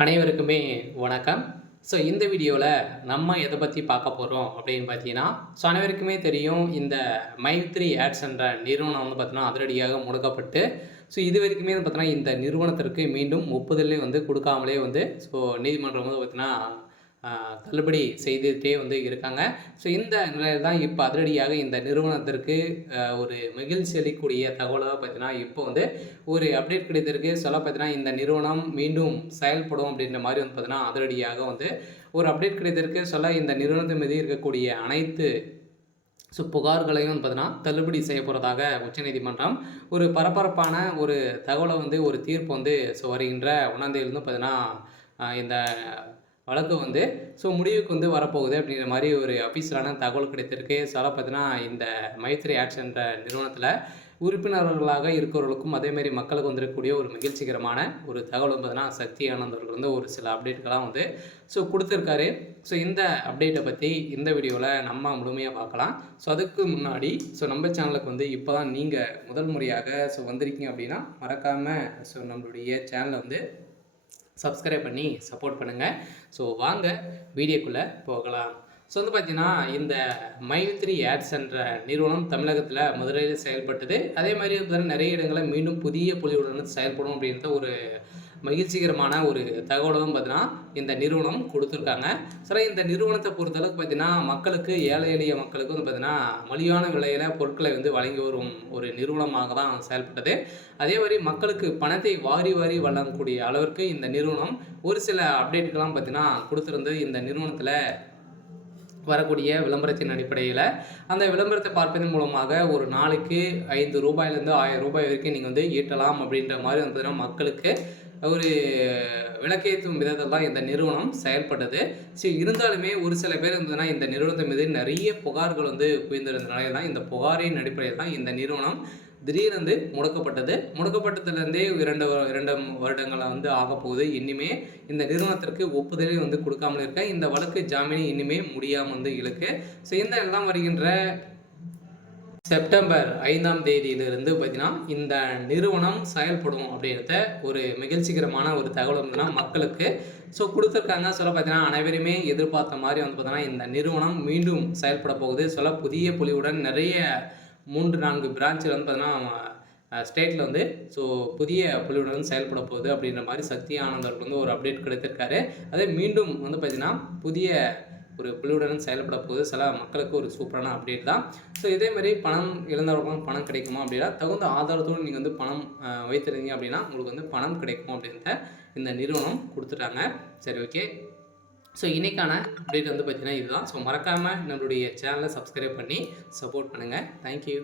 அனைவருக்குமே வணக்கம். இந்த வீடியோல நம்ம எத பத்தி பார்க்க போறோம் அப்படின்னு பார்த்தீங்கன்னா, அனைவருக்குமே தெரியும் இந்த மைத்ரி ஆட்ஸ் என்ற நிறுவனம் வந்து பார்த்தீங்கன்னா, அதிரடியாக முடக்கப்பட்டு, இதுவரைக்குமே வந்து பார்த்தீங்கன்னா, இந்த நிறுவனத்திற்கு மீண்டும் ஒப்புதலே வந்து குடுக்காமலே வந்து நீதிமன்றம் வந்து பார்த்தீங்கன்னா, தள்ளுபடி செய்துட்டே வந்து இருக்காங்க. இந்த நிலையில தான் இப்ப அதிரடியாக இந்த நிறுவனத்திற்கு ஒரு மகிழ்ச்சி அளிக்கக்கூடிய தகவலா பார்த்தீங்கன்னா, இப்போ வந்து ஒரு அப்டேட் கிடைத்திருக்கு. சொல்ல பார்த்தீங்கன்னா, இந்த நிறுவனம் மீண்டும் செயல்படும் அப்படின்ற மாரி வந்து பார்த்தீங்கன்னா, அதிரடியாக வந்து ஒரு அப்டேட் கிடைத்திருக்கு. இந்த நிறுவனத்தின் மீது இருக்கக்கூடிய அனைத்து புகார்களையும் வந்து பார்த்தீங்கன்னா, தள்ளுபடி செய்ய போறதாக உச்சநீதிமன்றம் ஒரு பரபரப்பான ஒரு தகவல வந்து ஒரு தீர்ப்பு வந்து வருகின்ற 1ஆம் தேதியிலிருந்து பார்த்தீங்கன்னா, இந்த வழக்கு வந்து முடிவுக்கு வந்து வரப்போகுது அப்படிங்கிற மாரி ஒரு அஃபிஷியலான தகவல் கிடைத்திருக்கு. பார்த்தீங்கன்னா, இந்த மைத்ரி ஆட்ஸ் என்ற நிறுவனத்தில உறுப்பினர்களாக இருக்கிறவர்களுக்கும், அதேமாரி மக்களுக்கு வந்திருக்கக்கூடிய ஒரு மகிழ்ச்சிகரமான ஒரு தகவல் வந்து பார்த்தீங்கன்னா, சக்தி ஆனந்த் அவர்கள் வந்து ஒரு சில அப்டேட்கள்லாம் வந்து குடுத்துருக்காரு. இந்த அப்டேட்ட பத்தி இந்த வீடியோல நம்ம முழுமையா பார்க்கலாம். அதுக்கு முன்னாடி நம்ம சேனலுக்கு வந்து இப்ப தான் நீங்க முதல் முறையாக வந்திருக்கீங்க அப்படின்னா, மறக்காம நம்மளுடைய சேனல வந்து சப்ஸ்கிரைப் பண்ணி சப்போர்ட் பண்ணுங்கள். வாங்க வீடியோக்குள்ளே போகலாம். வந்து பார்த்தீங்கன்னா, இந்த மைத்ரி ஆட்ஸ் என்ற நிறுவனம் தமிழகத்தில மதுரையில் செயல்பட்டது. அதே மாதிரி நிறைய இடங்களில் மீண்டும் புதிய பொலிவுடன் செயல்படும் அப்படின்ற ஒரு மகிழ்ச்சிகரமான ஒரு தகவலும் பார்த்தீங்கன்னா, இந்த நிறுவனம் கொடுத்துருக்காங்க. இந்த நிறுவனத்தை பொறுத்தளவுக்கு பார்த்தீங்கன்னா, மக்களுக்கு ஏழை எளிய மக்களுக்கு வந்து பார்த்தீங்கன்னா, மலிவான விலையில பொருட்களை வந்து வழங்கி வரும் ஒரு நிறுவனமாக தான் செயல்பட்டது. அதே மாரி மக்களுக்கு பணத்தை வாரி வாரி வழங்கக்கூடிய அளவிற்கு இந்த நிறுவனம் ஒரு சில அப்டேட்கள்லாம் பார்த்தீங்கன்னா குடுத்திருந்தது. இந்த நிறுவனத்தில வரக்கூடிய விளம்பரத்தின் அடிப்படையில, அந்த விளம்பரத்தை பார்ப்பதன் மூலமாக ஒரு நாளைக்கு ரூ. 5லேருந்து ரூ. 1000 வரைக்கும் நீங்க வந்து ஈட்டலாம் அப்படின்ற மாரி வந்து பார்த்தீங்கன்னா, மக்களுக்கு ஒரு விளக்கேற்றும் விதத்தில் தான் இந்த நிறுவனம் செயல்பட்டது. இருந்தாலுமே ஒரு சில பேர் வந்து இந்த நிறுவனத்தின் மீது நிறைய புகார்கள் வந்து குவிந்திருந்த நிலையில தான், இந்த புகாரின் அடிப்படையில் தான் இந்த நிறுவனம் திடீரென்று முடக்கப்பட்டது. முடக்கப்பட்டதுலேருந்தே 2 வருடங்களா வந்து ஆகப்போகுது. இன்னுமே இந்த நிறுவனத்திற்கு ஒப்புதலே வந்து குடுக்காமல் இருக்க. இந்த வழக்கு ஜாமீன் இன்னுமே முடியாம வந்து இழுக்கு. இந்த எல்லாம் வருகின்ற செப்டம்பர் 5ஆம் தேதியிலிருந்து பார்த்தீங்கன்னா, இந்த நிறுவனம் செயல்படும் அப்படின்றத ஒரு மகிழ்ச்சிகரமான ஒரு தகவல் வந்து மக்களுக்கு குடுத்துருக்காங்க. பார்த்தீங்கன்னா, அனைவருமே எதிர்பார்த்த மாரி வந்து பார்த்தீங்கன்னா, இந்த நிறுவனம் மீண்டும் செயல்பட போகுது. புதிய பொலிவுடன் நிறைய 3, 4 பிரான்ச்ல வந்து பார்த்தீங்கன்னா, ஸ்டேட்ல வந்து புதிய பொலிவுடன் செயல்பட போகுது அப்படின்ற மாரி சக்தி ஆனந்த் அவர்களுக்கு வந்து ஒரு அப்டேட் கிடைத்திருக்காரு. அதே மீண்டும் வந்து பார்த்தீங்கன்னா, புதிய ஒரு குழுவுடன் செயல்பட போகுது. மக்களுக்கு ஒரு சூப்பரான அப்டேட் தான். இதே மாரி பணம் இழந்தவர்களுக்கும் பணம் கிடைக்குமா அப்படின்னா, தகுந்த ஆதாரத்தோடு நீங்க வந்து பணம் வைத்திருந்தீங்க அப்படின்னா, உங்களுக்கு வந்து பணம் கிடைக்கும் அப்படின்றத இந்த நிறுவனம் குடுத்துட்டாங்க. சரி, ஓகே. இன்னைக்கான அப்டேட் வந்து பார்த்தீங்கன்னா இதுதான். மறக்காம நம்மளுடைய சேனலை சப்ஸ்கிரைப் பண்ணி சப்போர்ட் பண்ணுங்க. Thank you.